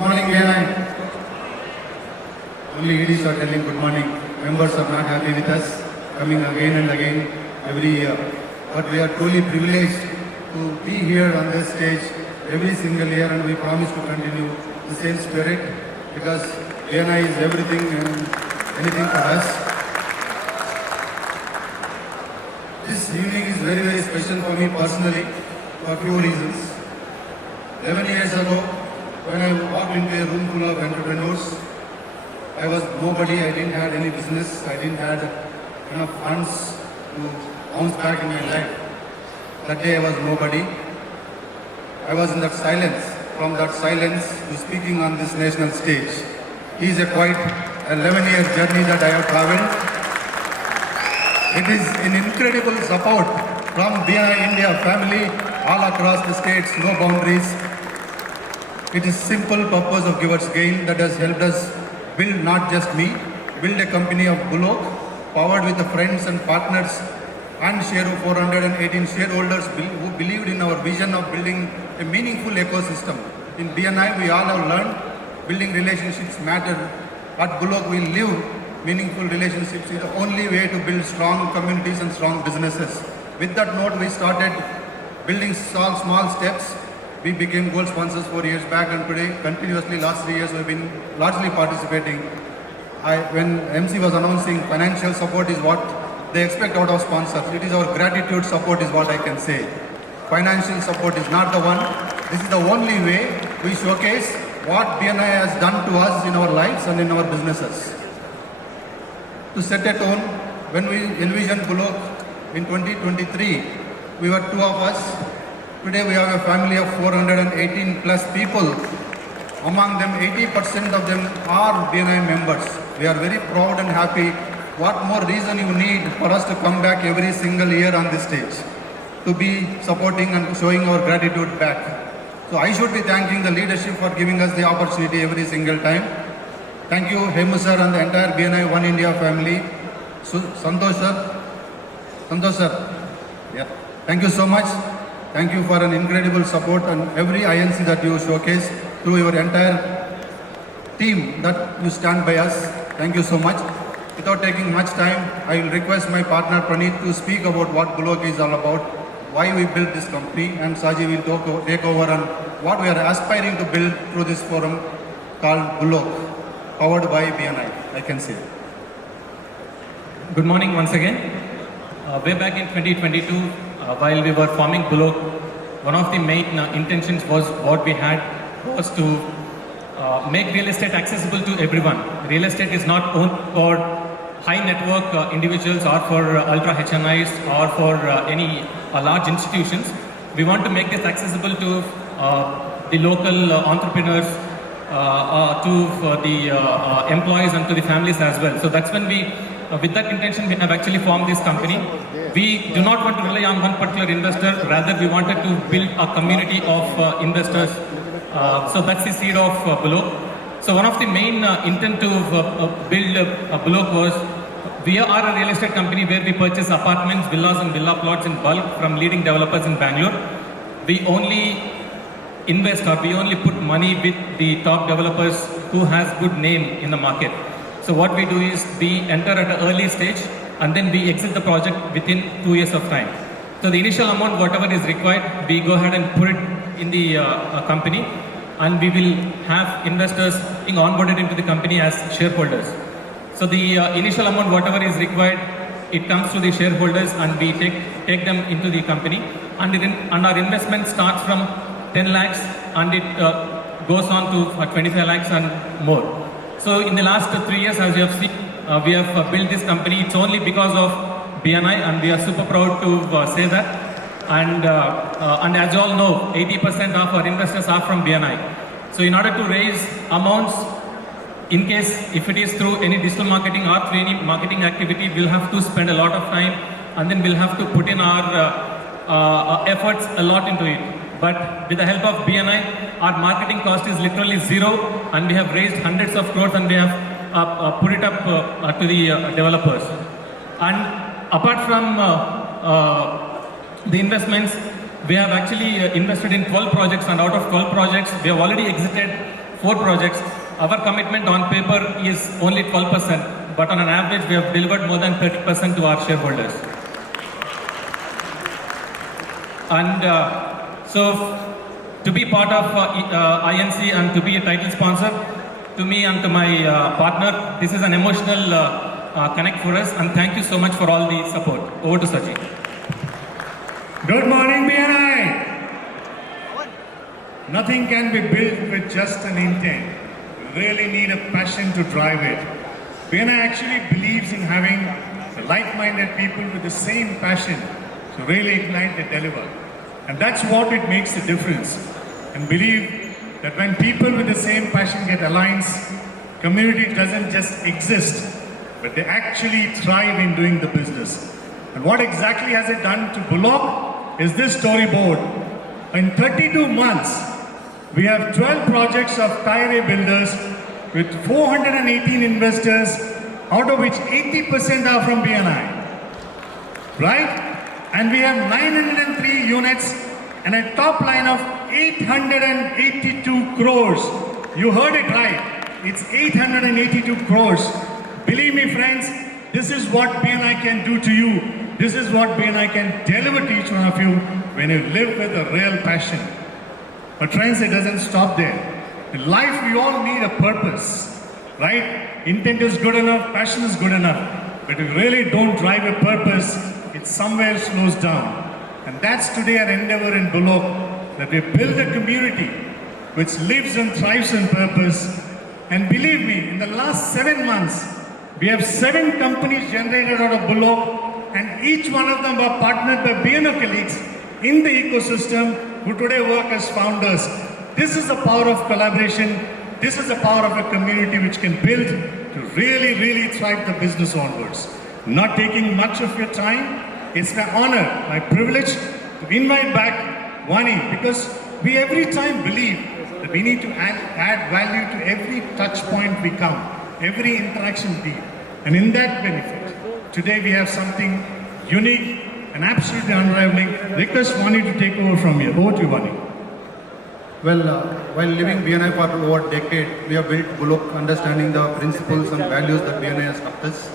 Good morning, BNI. Only EDs are telling good morning. Members are not happy with us, coming again and again every year. But we are truly privileged to be here on this stage every single year, and we promise to continue the same spirit because BNI is everything and anything for us. This evening is very, very special for me personally for a few reasons. 11 years ago, when I walked into a room full of entrepreneurs, I was nobody, I didn't have any business, I didn't have enough funds to bounce back in my life. That day I was nobody. I was in that silence. From that silence to speaking on this national stage. It is a quite 11-year journey that I have traveled. It is an incredible support from BNI India family all across the states, no boundaries. It is simple purpose of Giver's Gain that has helped us build not just me, build a company of Buloke, powered with the friends and partners and share of 418 shareholders who believed in our vision of building a meaningful ecosystem. In BNI, we all have learned building relationships matter. At Buloke, we live meaningful relationships is the only way to build strong communities and strong businesses. With that note, we started building small steps. We became gold sponsors 4 years back, and today, continuously, last 3 years, we've been largely participating. When MC was announcing financial support is what they expect out of sponsors. It is our gratitude support is what I can say. Financial support is not the one. This is the only way we showcase what BNI has done to us in our lives and in our businesses. To set a tone, when we envisioned Buloke in 2023, we were 2 of us. Today we have a family of 418 plus people. Among them, 80% of them are BNI members. We are very proud and happy. What more reason you need for us to come back every single year on this stage to be supporting and showing our gratitude back. So I should be thanking the leadership for giving us the opportunity every single time. Thank you, Hemu sir and the entire BNI One India family. Santosh sir. Yeah. Thank you so much. Thank you for an incredible support and every INC that you showcase through your entire team that you stand by us. Thank you so much. Without taking much time, I will request my partner Praneeth to speak about what Buloke is all about, why we built this company, and Saji will take over on what we are aspiring to build through this forum called Buloke, powered by BNI, I can say. Good morning once again. Way back in 2022, while we were forming Buloke, one of the main intentions was what we had was to make real estate accessible to everyone. Real estate is not owned for high network individuals or for ultra HNIs or for any large institutions. We want to make this accessible to the local entrepreneurs, to the employees and to the families as well. So that's when we, with that intention, we have actually formed this company. We do not want to rely on one particular investor, rather we wanted to build a community of investors. So that's the seed of Buloke. So one of the main intent to build Buloke was, we are a real estate company where we purchase apartments, villas and villa plots in bulk from leading developers in Bangalore. We only invest or we only put money with the top developers who has good name in the market. So what we do is we enter at an early stage and then we exit the project within 2 years of time. So the initial amount, whatever is required, we go ahead and put it in the company, and we will have investors being onboarded into the company as shareholders. So the initial amount, whatever is required, it comes to the shareholders and we take them into the company, and our investment starts from 10 lakhs and it goes on to 25 lakhs and more. So in the last 3 years, as you have seen, we have built this company. It's only because of BNI, and we are super proud to say that. And as you all know, 80% of our investors are from BNI. So in order to raise amounts, in case if it is through any digital marketing or through any marketing activity, we'll have to spend a lot of time, and then we'll have to put in our efforts a lot into it. But with the help of BNI, our marketing cost is literally zero, and we have raised hundreds of crores and we have put it up to the developers. And apart from the investments, we have actually invested in 12 projects, and out of 12 projects, we have already exited 4 projects. Our commitment on paper is only 12%, but on an average, we have delivered more than 30% to our shareholders. And so, to be part of INC and to be a title sponsor, to me and to my partner, this is an emotional connect for us, and thank you so much for all the support. Over to Saji. Good morning, BNI. Nothing can be built with just an intent. You really need a passion to drive it. BNI actually believes in having like-minded people with the same passion to really ignite and deliver. And that's what it makes the difference. And believe that when people with the same passion get aligned, community doesn't just exist, but they actually thrive in doing the business. And what exactly has it done to Buloke is this storyboard. In 32 months, we have 12 projects of Tier A builders with 418 investors, out of which 80% are from BNI. Right? And we have 903 units and a top line of 882 crores. You heard it right. It's 882 crores. Believe me, friends, this is what BNI can do to you. This is what BNI can deliver to each one of you when you live with a real passion. But friends, it doesn't stop there. In life, we all need a purpose, right? Intent is good enough, passion is good enough. But if you really don't drive a purpose, it somewhere slows down. And that's today our endeavor in Buloke, that we build a community which lives and thrives on purpose. And believe me, in the last 7 months, we have 7 companies generated out of Buloke, and each one of them are partnered by BNI colleagues in the ecosystem who today work as founders. This is the power of collaboration. This is the power of a community which can build to really, really thrive the business onwards. Not taking much of your time, it's my honor, my privilege to invite back Vani, because we every time believe that we need to add value to every touch point we come, every interaction we do. And in that benefit, today we have something unique and absolutely unrivaling. Request Vani to take over from here. Over to you, Vani. Well, while living BNI for over a decade, we have built Buloke understanding the principles and values that BNI has taught us.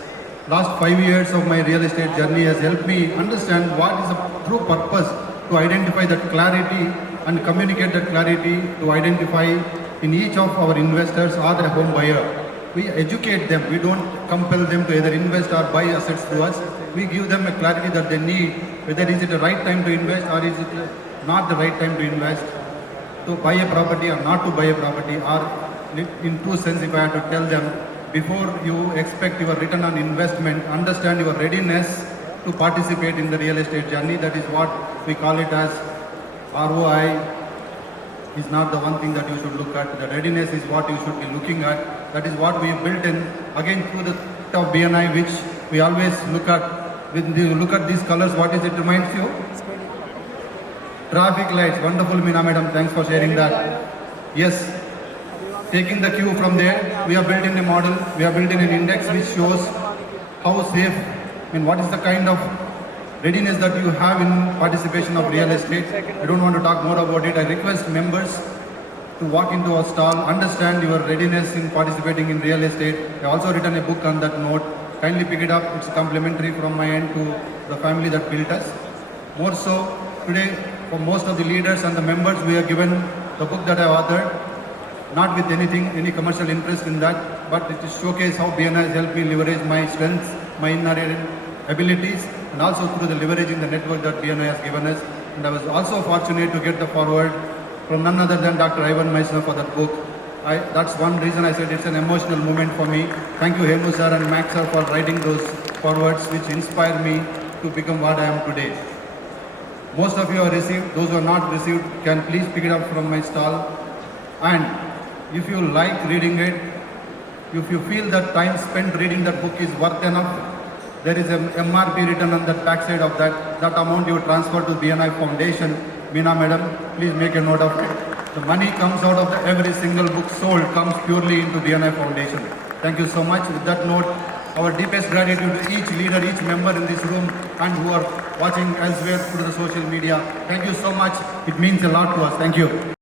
Last 5 years of my real estate journey has helped me understand what is the true purpose, to identify that clarity and communicate that clarity, to identify in each of our investors or their home buyer. We educate them. We don't compel them to either invest or buy assets through us. We give them a clarity that they need, whether is it the right time to invest or is it not the right time to invest, to buy a property or not to buy a property, or in true sense, if I have to tell them, before you expect your return on investment, understand your readiness to participate in the real estate journey. That is what we call it as ROI. Is not the one thing that you should look at. The readiness is what you should be looking at. That is what we built in, again through the of BNI, which we always look at. When you look at these colors, what is it reminds you? Traffic lights. Wonderful, Meena madam. Thanks for sharing that. Yes. Taking the cue from there, we have built in a model, we have built in an index which shows how safe, what is the kind of readiness that you have in participation of real estate. I don't want to talk more about it. I request members to walk into our stall, understand your readiness in participating in real estate. I also written a book on that note. Kindly pick it up. It's complimentary from my end to the family that built us. More so, today, for most of the leaders and the members, we are given the book that I authored. Not with any commercial interest in that, but it is showcase how BNI has helped me leverage my strengths, my inherent abilities, and also through the leveraging the network that BNI has given us. And I was also fortunate to get the forward from none other than Dr. Ivan Meissner for that book. That's one reason I said it's an emotional moment for me. Thank you, Hemu sir and Max sir, for writing those forwards which inspire me to become what I am today. Most of you have received. Those who have not received can please pick it up from my stall. And if you like reading it, if you feel that time spent reading that book is worth enough, there is an MRP written on the back side of that. That amount you transfer to BNI Foundation. Meena madam, please make a note of it. The money comes out of every single book sold comes purely into BNI Foundation. Thank you so much. With that note, our deepest gratitude to each leader, each member in this room and who are watching elsewhere through the social media. Thank you so much. It means a lot to us. Thank you.